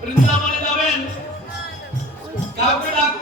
বৃন্দাবনে যাবেন? কাউকে ডাক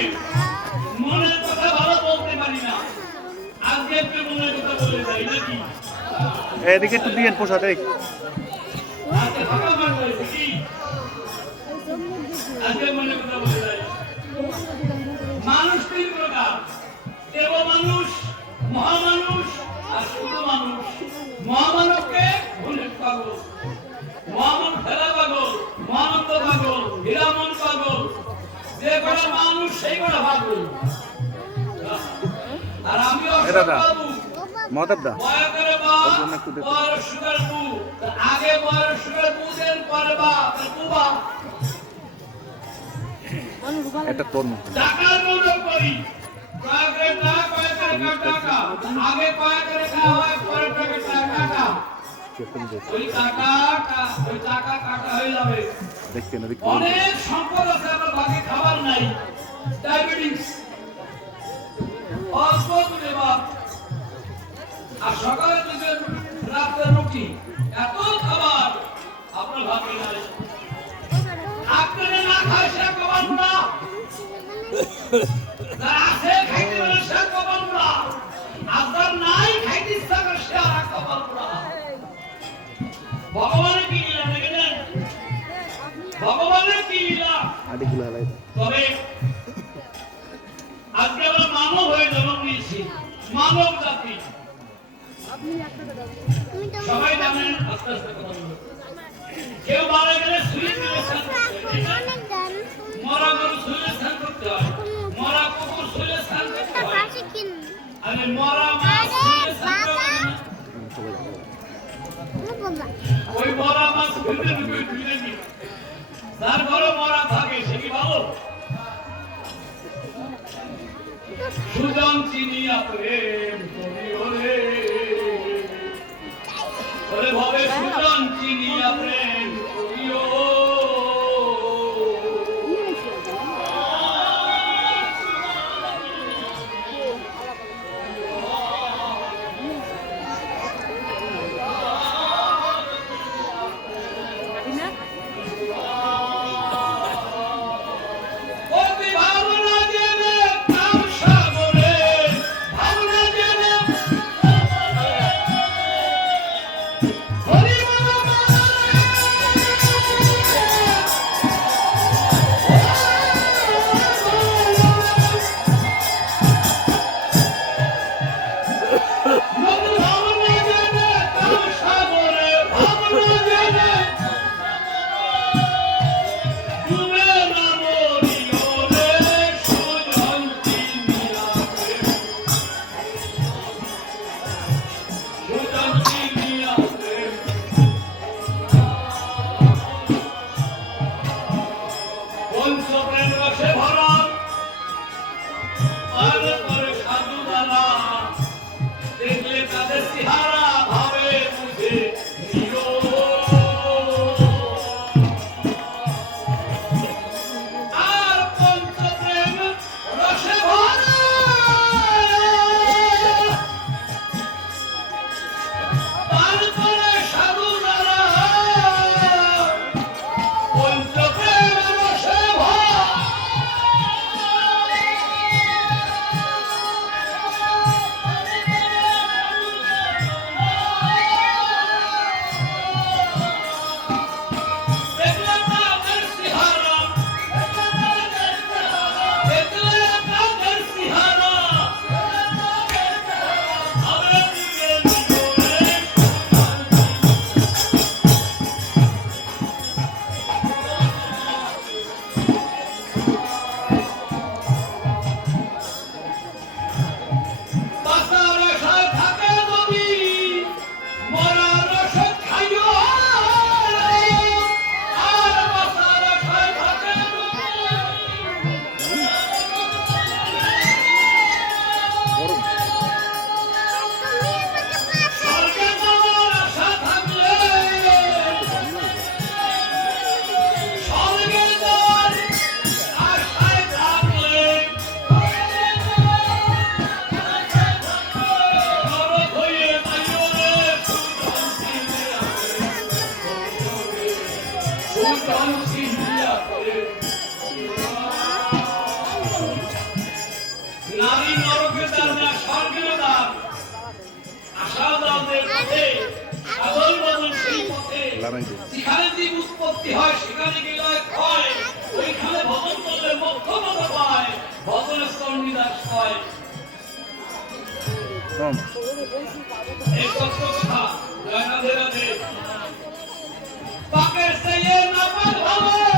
থাকে মনের কথা ভালো বলতে পারি না। আজকে একটু মনের কথা বলে যাই নাকি? এদিকে একটু দিয়েন পোষাতে আজকে ফাঁকা মাঠ হয়েছে কি? আজকে মনের কথা বলে যাই। মানুষ তিন প্রকার। দেব মানুষ মহামানুষ আর শুধু মানুষ। মহামানবকে ভুলের পাগল। মহামান ফেলা পাগল মহানন্দ পাগল হীরামন পাগল। যে কটা মানুষ সেই কটা পাগল আর আমি দাদা। অশোক দা বয়কের ওর জন্য একটু বাপ দেখো। বয়স সুগার বু আগে পরে এটা তোর টাকার করি খাওয়া হয় টাকা যাবে। দেখছেন অনেক সম্পদ আছে আমার ভাগে খাবার নাই। ডায়াবেটিস আর সকালে যদি রাতে রুটি। এত খাবার। আপনার ভাগে নাই আপনারা না খায় সে কবার না। যারা আছে খাইতে পারে সে কবার না। আর যার নাই খাইতে ইচ্ছা করে সে আর কবার না। ভগবানের কি লীলা দেখেছেন ভগবানের কি লীলা তবে আজকে আমরা মানব হয়ে জন্ম নিয়েছি। মানব জাতি। সবাই জানেন আস্তে আস্তে কথা বলুন। কেউ মারা গেলে সুইচ দিলে মরা গরু সুইচে স্নান করতে হয়। মরা কুকুর সুইচে স্নান করতে হয়। আরে মরা মাছ সুইচে স্নান করতে হয় ওই মরা মাছ ফেলতে ঢুকে মরা থাকে, সে কি ভালো সুজন চিনিয়া প্রেম ভাবে সুজন বংশ প্রেম রসে ভরা। মুক্তি হয় সেখানে বিলয় হয় ওইখানে ভবন করলে মুখ্যমতা পায় ভবনের সন্নিদাস হয়। এই তত্ত্ব পাকের সেই না ভালো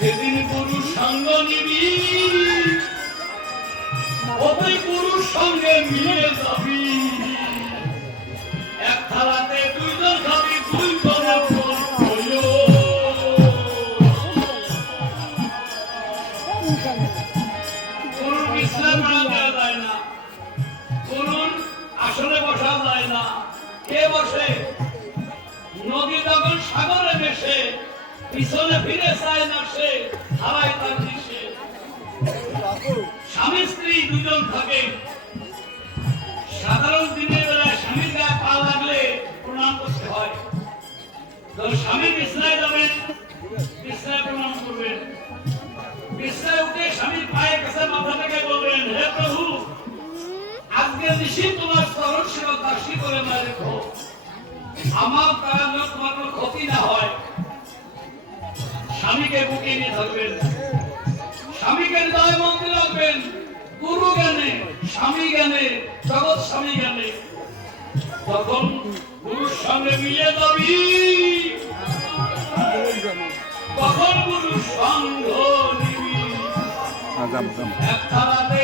যেদিন গুরু সঙ্গ নিবি। ওই গুরুর সঙ্গে মিলে যাবি। পিছনে ফিরে চায় না সে হারায় তার দিশে স্বামী স্ত্রী দুজন থাকে। সাধারণ দিনের বেলায় স্বামীর গায়ে পা লাগলে প্রণাম করতে হয়। তো স্বামী বিছনায় যাবেন, বিছনায় প্রণাম করবেন। বিছনায় উঠে স্বামীর পায়ের কাছে মাথা থেকে বলবেন, হে প্রভু, আজকে নিশ্চিত তোমার চরণ সেবা দাসী করে মায় রেখো। আমার দ্বারা তোমার কোনো ক্ষতি না হয়। স্বামীকে বুকে নিয়ে থাকবেন স্বামীকে হৃদয় মন্ত্রে রাখবেন। গুরু জ্ঞানে স্বামী জ্ঞানে জগৎ স্বামী জ্ঞানে। তখন গুরুর সঙ্গে মিলে যাবি। তখন গুরু সঙ্গ নিবি। এক থালাতে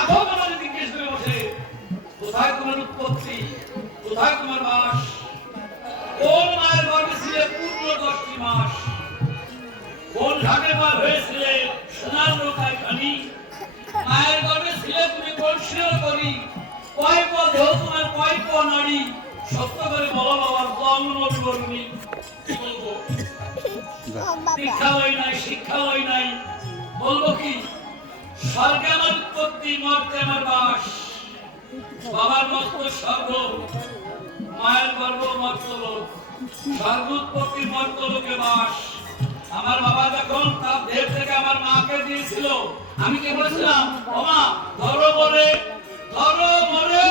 সাধক আমাদের জিজ্ঞেস করে বসে কোথায় তোমার উৎপত্তি? কোথায় তোমার বাস? কোন মায়ের গর্ভে ছিলে পূর্ণ দশটি মাস? কোন ঘাটে পার হয়েছিলে সোনার নৌকায় খানি মায়ের গর্ভে ছিলে তুমি কোন শির করি? কয় প দেহ তোমার কয় প নারী? সত্য করে বলো কি বলব? যা শিক্ষালয় নাই শিক্ষালয় নাই। বলব কি? স্বর্গে আমার উৎপত্তি মর্তে আমার বাস। বাবার মস্ত স্বর্গ, মায়ের মর্তলোক স্বর্গ উৎপত্তি বাস। আমার বাবা যখন তার দেব থেকে আমার মাকে দিয়েছিল, আমি কি বলেছিলাম? ওমা, ধরো বলে ধরো মরে।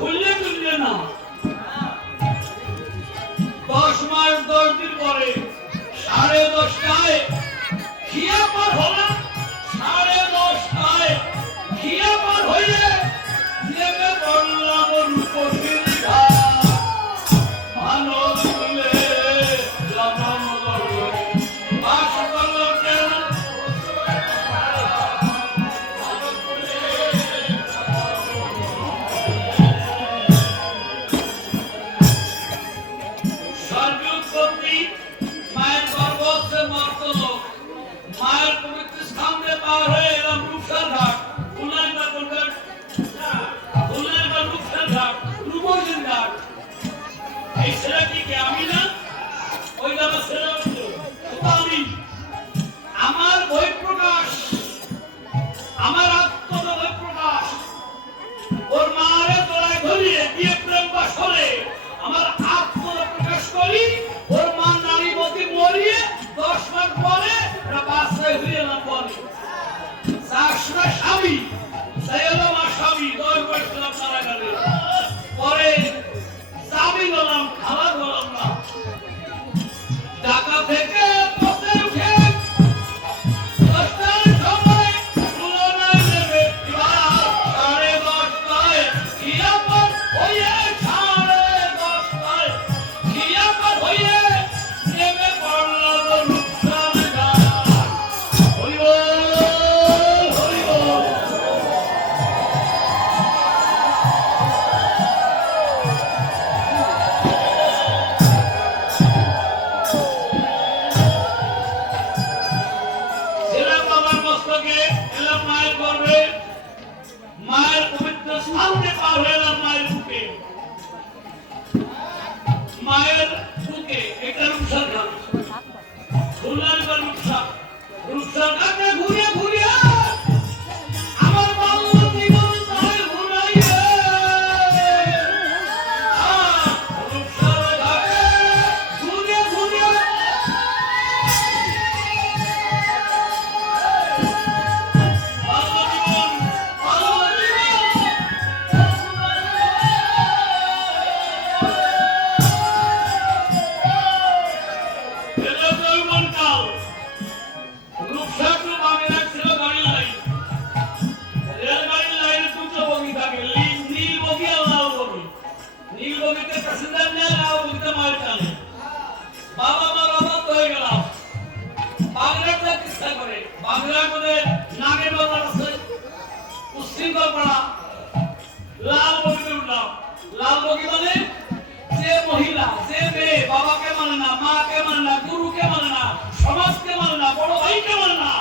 খুললে তুললে না। দশ মাস দশ দিন পরে সাড়ে দশটায় Three. আত্মত্যাগী মানে যে মহিলা, যে মেয়ে বাবাকে মানে না, মাকে মানে না, গুরুকে মানে না, সমাজকে মানে না, বড় ভাইকে মানে না,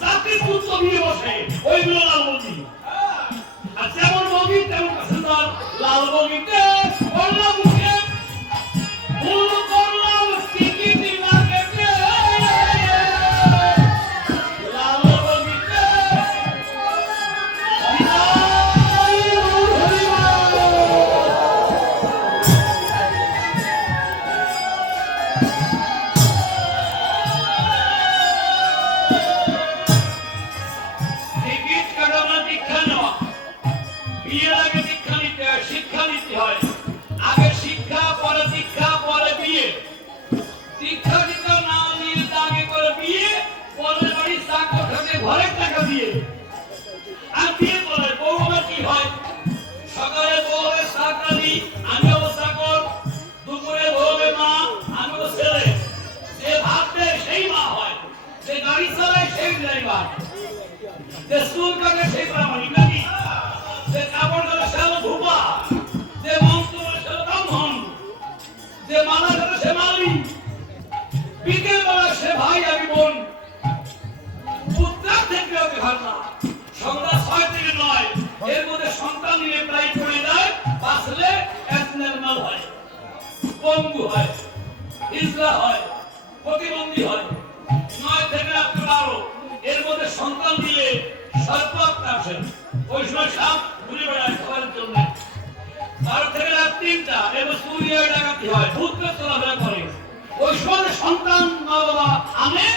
যাকে পুত্র নিয়ে বসে, ওই লাল বগি আর যেমন বগি তেমন লাল বগিতে পঙ্গু হয় ইসলা হয়, প্রতিবন্ধী হয়। নয় থেকে আপনি বারো এর মধ্যে সন্তান দিলে সর্বত আসেন ওই সময় সাপ ঘুরে বেড়ায় জন্য। বারো থেকে রাত তিনটা এবং ডাকাতি হয় ভূতকে চলাফেরা করে। ওই সময় সন্তান মা বাবা আনে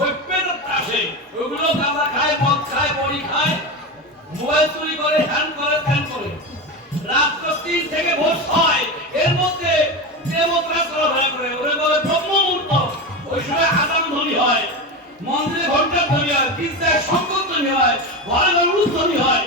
ওই পেটের আসে ওইগুলো খায়, মদ খায়, বড়ি খায়। মোবাইল চুরি করে, হ্যান করে করে। রাত্র তিন থেকে ভোর এর মধ্যে ওই সময় হয়। মন্দিরে ঘণ্টা ধরিয়া হয় সংকট ধ্বনি হয় ঘরে ঘরে উরুষ ধ্বনি হয়।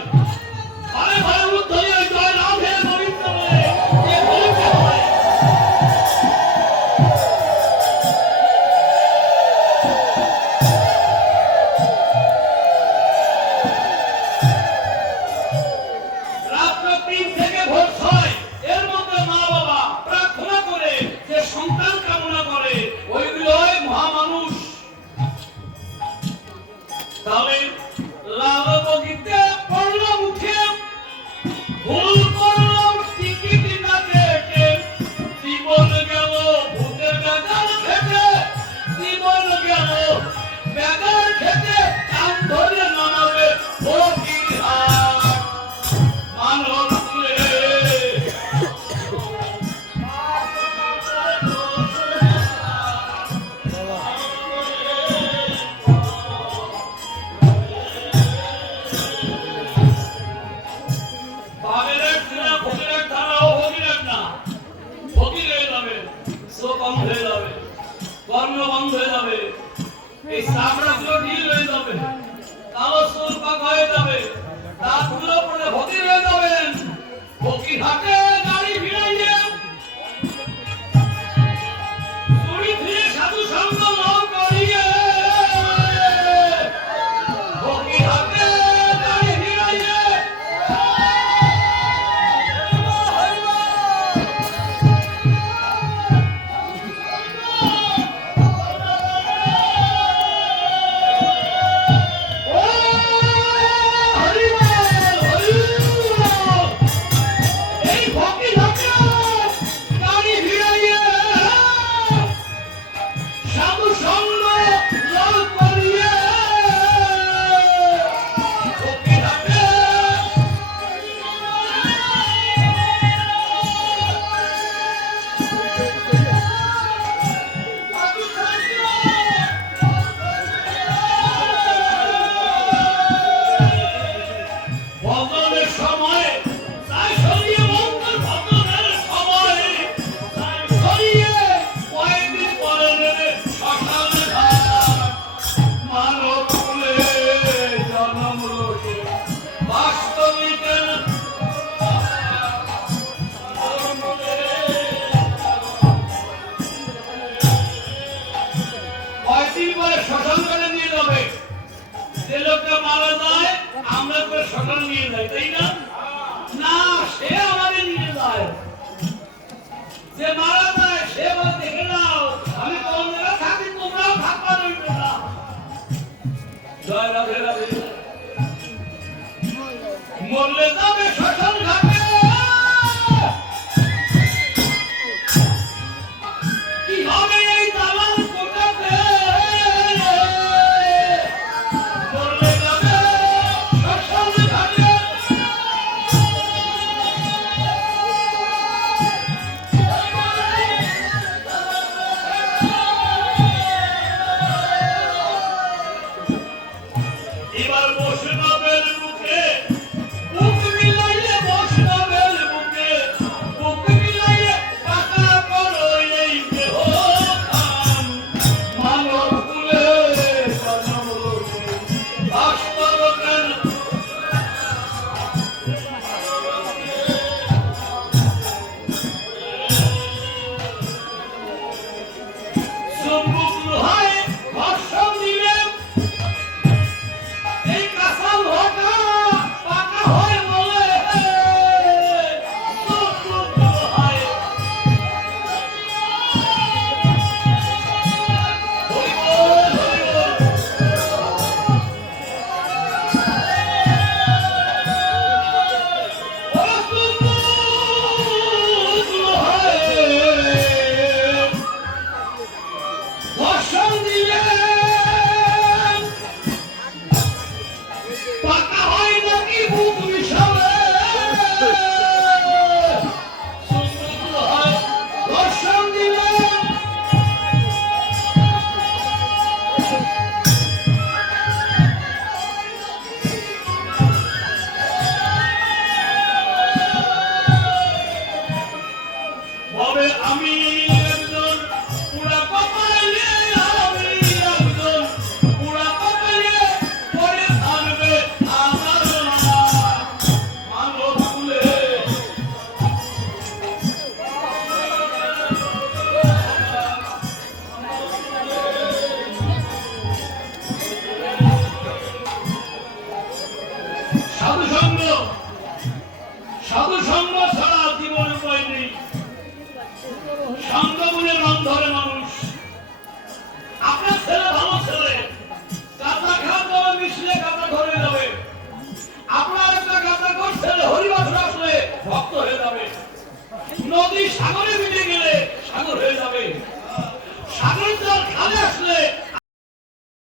আমরা করে সকাল নিয়ে যাই, তাই না? না, সে আমাদের নিয়ে যায় যে মারা যায়, সে দেখে নাও, আমি তোমরা থাকি, তোমরাও থাকবা না জয় রাধে রাধে। মরলে যাবে শ্মশান